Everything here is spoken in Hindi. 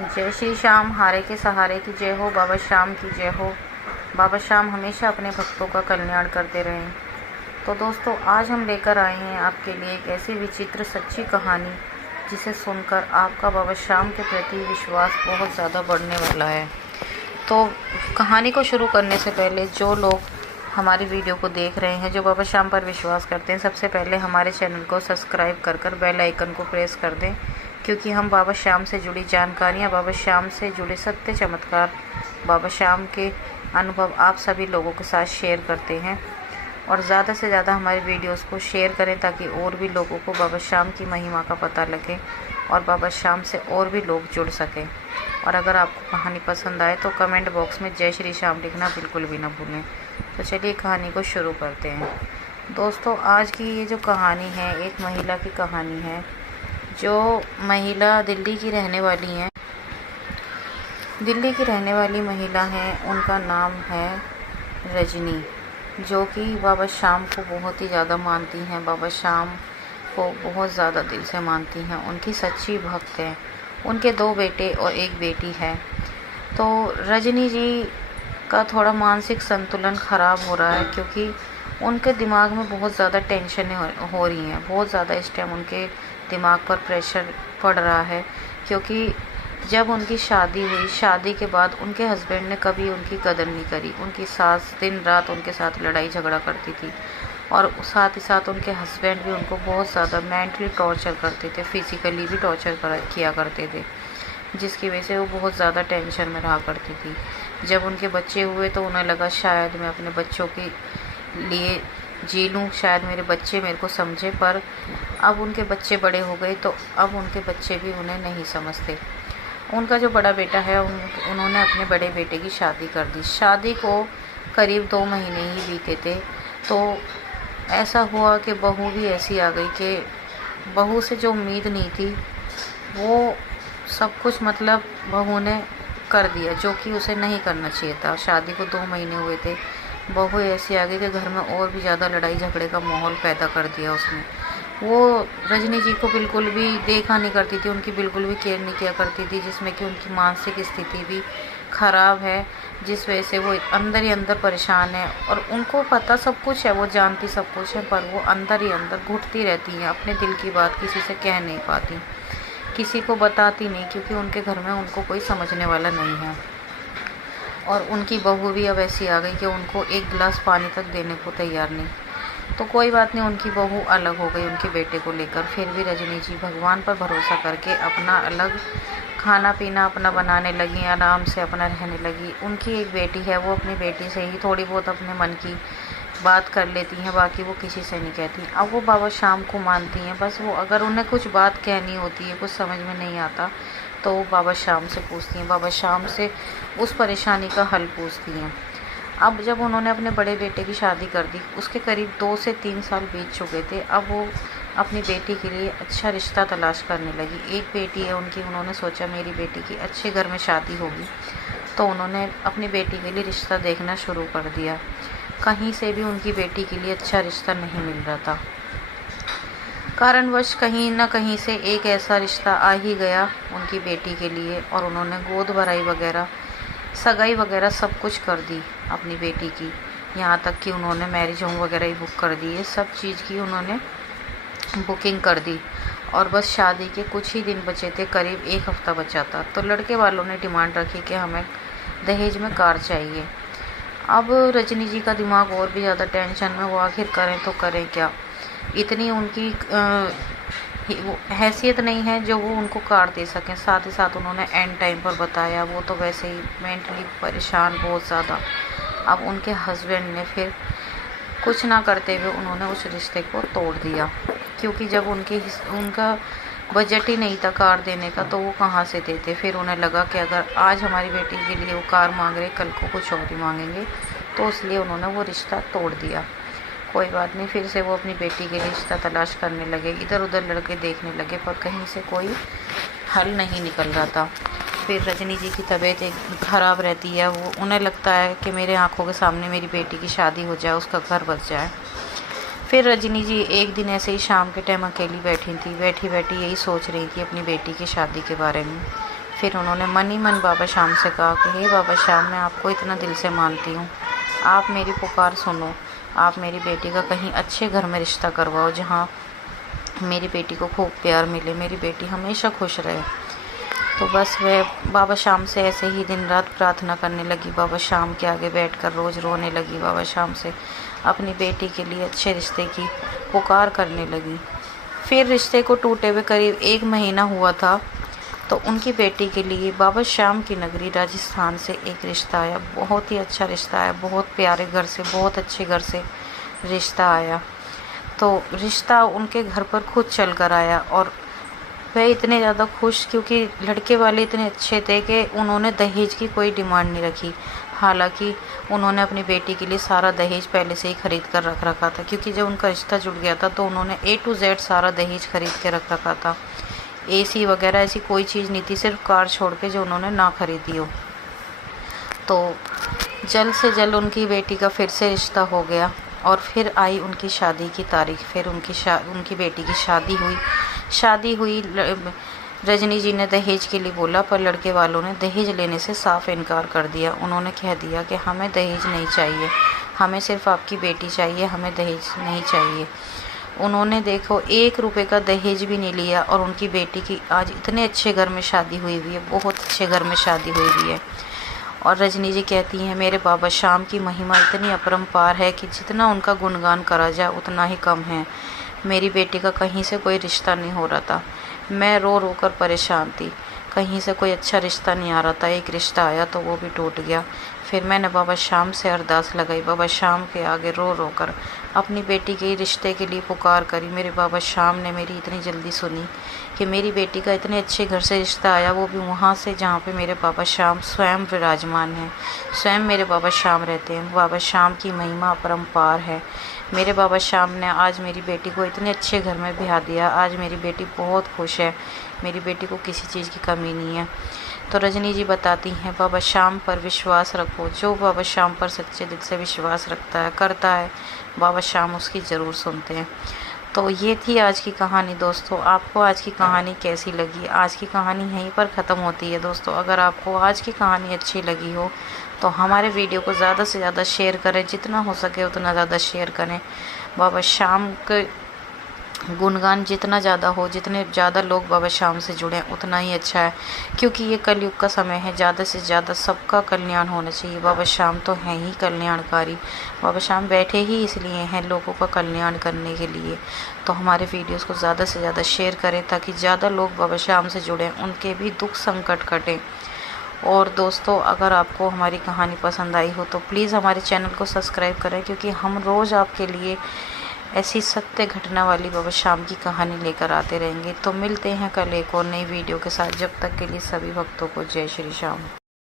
जय श्री श्याम, हारे के सहारे की जय हो, बाबा श्याम की जय हो। बाबा श्याम हमेशा अपने भक्तों का कल्याण करते रहें। तो दोस्तों, आज हम लेकर आए हैं आपके लिए एक ऐसी विचित्र सच्ची कहानी जिसे सुनकर आपका बाबा श्याम के प्रति विश्वास बहुत ज़्यादा बढ़ने वाला है। तो कहानी को शुरू करने से पहले जो लोग हमारी वीडियो को देख रहे हैं, जो बाबा श्याम पर विश्वास करते हैं, सबसे पहले हमारे चैनल को सब्सक्राइब कर बेल आइकन को प्रेस कर दें, क्योंकि हम बाबा श्याम से जुड़ी जानकारियाँ, बाबा श्याम से जुड़े सत्य चमत्कार, बाबा श्याम के अनुभव आप सभी लोगों के साथ शेयर करते हैं। और ज़्यादा से ज़्यादा हमारे वीडियोस को शेयर करें ताकि और भी लोगों को बाबा श्याम की महिमा का पता लगे और बाबा श्याम से और भी लोग जुड़ सकें। और अगर आपको कहानी पसंद आए तो कमेंट बॉक्स में जय श्री श्याम लिखना बिल्कुल भी ना भूलें। तो चलिए कहानी को शुरू करते हैं। दोस्तों, आज की ये जो कहानी है एक महिला की कहानी है। जो महिला दिल्ली की रहने वाली हैं, दिल्ली की रहने वाली महिला हैं, उनका नाम है रजनी, जो कि बाबा श्याम को बहुत ही ज़्यादा मानती हैं, बाबा श्याम को बहुत ज़्यादा दिल से मानती हैं, उनकी सच्ची भक्त हैं। उनके 2 बेटे और 1 बेटी है। तो रजनी जी का थोड़ा मानसिक संतुलन ख़राब हो रहा है, क्योंकि उनके दिमाग में बहुत ज़्यादा टेंशनें हो रही हैं। बहुत ज़्यादा इस टाइम उनके दिमाग पर प्रेशर पड़ रहा है, क्योंकि जब उनकी शादी हुई, शादी के बाद उनके हस्बैंड ने कभी उनकी कदर नहीं करी। उनकी सास दिन रात उनके साथ लड़ाई झगड़ा करती थी, और साथ ही साथ उनके हस्बैंड भी उनको बहुत ज़्यादा मेंटली टॉर्चर करते थे, फिज़िकली भी टॉर्चर किया करते थे, जिसकी वजह से वो बहुत ज़्यादा टेंशन में रहा करती थी। जब उनके बच्चे हुए तो उन्हें लगा शायद मैं अपने बच्चों के लिए जी लूँ, शायद मेरे बच्चे मेरे को समझे। पर अब उनके बच्चे बड़े हो गए तो अब उनके बच्चे भी उन्हें नहीं समझते। उनका जो बड़ा बेटा है, उन्होंने अपने बड़े बेटे की शादी कर दी। शादी को करीब 2 महीने ही बीते थे, तो ऐसा हुआ कि बहू भी ऐसी आ गई कि बहू से जो उम्मीद नहीं थी वो सब कुछ मतलब बहू ने कर दिया, जो कि उसे नहीं करना चाहिए था। शादी को 2 महीने हुए थे, बहू ऐसी आ गई कि घर में और भी ज़्यादा लड़ाई झगड़े का माहौल पैदा कर दिया उसने। वो रजनी जी को बिल्कुल भी देखा नहीं करती थी, उनकी बिल्कुल भी केयर नहीं किया करती थी, जिसमें कि उनकी मानसिक स्थिति भी ख़राब है, जिस वजह से वो अंदर ही अंदर परेशान है। और उनको पता सब कुछ है, वो जानती सब कुछ है, पर वो अंदर ही अंदर घुटती रहती हैं, अपने दिल की बात किसी से कह नहीं पाती, किसी को बताती नहीं, क्योंकि उनके घर में उनको कोई समझने वाला नहीं है। और उनकी बहू भी अब ऐसी आ गई कि उनको 1 गिलास पानी तक देने को तैयार नहीं। तो कोई बात नहीं, उनकी बहू अलग हो गई उनके बेटे को लेकर। फिर भी रजनी जी भगवान पर भरोसा करके अपना अलग खाना पीना अपना बनाने लगी, आराम से अपना रहने लगी। उनकी 1 बेटी है, वो अपनी बेटी से ही थोड़ी बहुत अपने मन की बात कर लेती हैं, बाकी वो किसी से नहीं कहती। अब वो बाबा श्याम को मानती हैं, बस वो अगर उन्हें कुछ बात कहनी होती है, कुछ समझ में नहीं आता, तो वो बाबा श्याम से पूछती हैं, बाबा श्याम से उस परेशानी का हल पूछती हैं। अब जब उन्होंने अपने बड़े बेटे की शादी कर दी, उसके करीब 2 से 3 साल बीत चुके थे। अब वो अपनी बेटी के लिए अच्छा रिश्ता तलाश करने लगी। 1 बेटी है उनकी, उन्होंने सोचा मेरी बेटी की अच्छे घर में शादी होगी, तो उन्होंने अपनी बेटी के लिए रिश्ता देखना शुरू कर दिया। कहीं से भी उनकी बेटी के लिए अच्छा रिश्ता नहीं मिल रहा था। कारणवश कहीं ना कहीं से एक ऐसा रिश्ता आ ही गया उनकी बेटी के लिए, और उन्होंने गोद भराई वगैरह, सगाई वगैरह सब कुछ कर दी अपनी बेटी की। यहाँ तक कि उन्होंने मैरिज होम वगैरह ही बुक कर दी, ये सब चीज़ की उन्होंने बुकिंग कर दी। और बस शादी के कुछ ही दिन बचे थे, करीब 1 हफ्ता बचा था। तो लड़के वालों ने डिमांड रखी कि हमें दहेज में कार चाहिए। अब रजनी जी का दिमाग और भी ज़्यादा टेंशन में, वो आखिर करें तो करें क्या। इतनी उनकी हैसियत नहीं है जो वो उनको कार दे सकें। साथ ही साथ उन्होंने एंड टाइम पर बताया, वो तो वैसे ही मेंटली परेशान बहुत ज़्यादा। अब उनके हस्बैंड ने फिर कुछ ना करते हुए उन्होंने उस रिश्ते को तोड़ दिया, क्योंकि जब उनका बजट ही नहीं था कार देने का, तो वो कहाँ से देते। फिर उन्हें लगा कि अगर आज हमारी बेटी के लिए वो कार मांग रहे, कल को कुछ और ही मांगेंगे, तो इसलिए उन्होंने वो रिश्ता तोड़ दिया। कोई बात नहीं, फिर से वो अपनी बेटी के लिए रिश्ता तलाश करने लगे, इधर उधर लड़के देखने लगे, पर कहीं से कोई हल नहीं निकल रहा था। फिर रजनी जी की तबीयत एक ख़राब रहती है, वो उन्हें लगता है कि मेरे आंखों के सामने मेरी बेटी की शादी हो जाए, उसका घर बस जाए। फिर रजनी जी एक दिन ऐसे ही शाम के टाइम अकेली बैठी थी, बैठी बैठी यही सोच रही थी अपनी बेटी की शादी के बारे में। फिर उन्होंने मन ही मन बाबा श्याम से कहा कि हे बाबा श्याम, मैं आपको इतना दिल से मानती हूँ, आप मेरी पुकार सुनो, आप मेरी बेटी का कहीं अच्छे घर में रिश्ता करवाओ जहाँ मेरी बेटी को खूब प्यार मिले, मेरी बेटी हमेशा खुश रहे। तो बस वह बाबा श्याम से ऐसे ही दिन रात प्रार्थना करने लगी। बाबा श्याम के आगे बैठकर रोज़ रोने लगी। बाबा श्याम से अपनी बेटी के लिए अच्छे रिश्ते की पुकार करने लगी। फिर रिश्ते को टूटे हुए करीब 1 महीना हुआ था तो उनकी बेटी के लिए बाबा श्याम की नगरी राजस्थान से एक रिश्ता आया। बहुत ही अच्छा रिश्ता आया, बहुत प्यारे घर से, बहुत अच्छे घर से रिश्ता आया। तो रिश्ता उनके घर पर खुद चल कर आया और वह इतने ज़्यादा खुश, क्योंकि लड़के वाले इतने अच्छे थे कि उन्होंने दहेज की कोई डिमांड नहीं रखी। हालांकि उन्होंने अपनी बेटी के लिए सारा दहेज पहले से ही खरीद कर रख रखा था, क्योंकि जब उनका रिश्ता जुड़ गया था तो उन्होंने A to Z सारा दहेज खरीद के रख रखा था। AC वगैरह ऐसी कोई चीज़ नहीं थी, सिर्फ कार छोड़ के जो उन्होंने ना खरीदी हो। तो जल्द से जल्द उनकी बेटी का फिर से रिश्ता हो गया और फिर आई उनकी शादी की तारीख। फिर उनकी बेटी की शादी हुई। रजनी जी ने दहेज के लिए बोला, पर लड़के वालों ने दहेज लेने से साफ इनकार कर दिया। उन्होंने कह दिया कि हमें दहेज नहीं चाहिए, हमें सिर्फ आपकी बेटी चाहिए, हमें दहेज नहीं चाहिए। उन्होंने देखो 1 रुपये का दहेज भी नहीं लिया और उनकी बेटी की आज इतने अच्छे घर में शादी हुई हुई है, बहुत अच्छे घर में शादी हुई हुई है। और रजनी जी कहती हैं, मेरे बाबा श्याम की महिमा इतनी अपरंपार है कि जितना उनका गुणगान करा जाए उतना ही कम है। मेरी बेटी का कहीं से कोई रिश्ता नहीं हो रहा था, मैं रो रो कर परेशान थी, कहीं से कोई अच्छा रिश्ता नहीं आ रहा था। एक रिश्ता आया तो वो भी टूट गया। फिर मैंने बाबा श्याम से अरदास लगाई, बाबा श्याम के आगे रो रो कर अपनी बेटी के रिश्ते के लिए पुकार करी। मेरे बाबा श्याम ने मेरी इतनी जल्दी सुनी कि मेरी बेटी का इतने अच्छे घर से रिश्ता आया, वो भी वहाँ से जहाँ पे मेरे बाबा श्याम स्वयं विराजमान हैं, स्वयं मेरे बाबा श्याम रहते हैं। बाबा श्याम की महिमा अपरंपार है। मेरे बाबा श्याम ने आज मेरी बेटी को इतने अच्छे घर में ब्याह दिया। आज मेरी बेटी बहुत खुश है, मेरी बेटी को किसी चीज़ की कमी नहीं है। तो रजनी जी बताती हैं, बाबा श्याम पर विश्वास रखो। जो बाबा श्याम पर सच्चे दिल से विश्वास रखता है, करता है, बाबा श्याम उसकी ज़रूर सुनते हैं। तो ये थी आज की कहानी दोस्तों। आपको आज की कहानी कैसी लगी? आज की कहानी यहीं पर ख़त्म होती है दोस्तों। अगर आपको आज की कहानी अच्छी लगी हो तो हमारे वीडियो को ज़्यादा से ज़्यादा शेयर करें, जितना हो सके उतना ज़्यादा शेयर करें। बाबा श्याम के गुणगान जितना ज़्यादा हो, जितने ज़्यादा लोग बाबा श्याम से जुड़ें उतना ही अच्छा है, क्योंकि ये कलयुग का समय है। ज़्यादा से ज़्यादा सबका कल्याण होना चाहिए। बाबा श्याम तो हैं ही कल्याणकारी। बाबा श्याम बैठे ही इसलिए हैं, लोगों का कल्याण करने के लिए। तो हमारे वीडियोस को ज़्यादा से ज़्यादा शेयर करें ताकि ज़्यादा लोग बाबा श्याम से जुड़ें, उनके भी दुख संकट कटें। और दोस्तों, अगर आपको हमारी कहानी पसंद आई हो तो प्लीज़ हमारे चैनल को सब्सक्राइब करें, क्योंकि हम रोज़ आपके लिए ऐसी सत्य घटना वाली बाबा श्याम की कहानी लेकर आते रहेंगे। तो मिलते हैं कल एक और नई वीडियो के साथ। जब तक के लिए सभी भक्तों को जय श्री श्याम।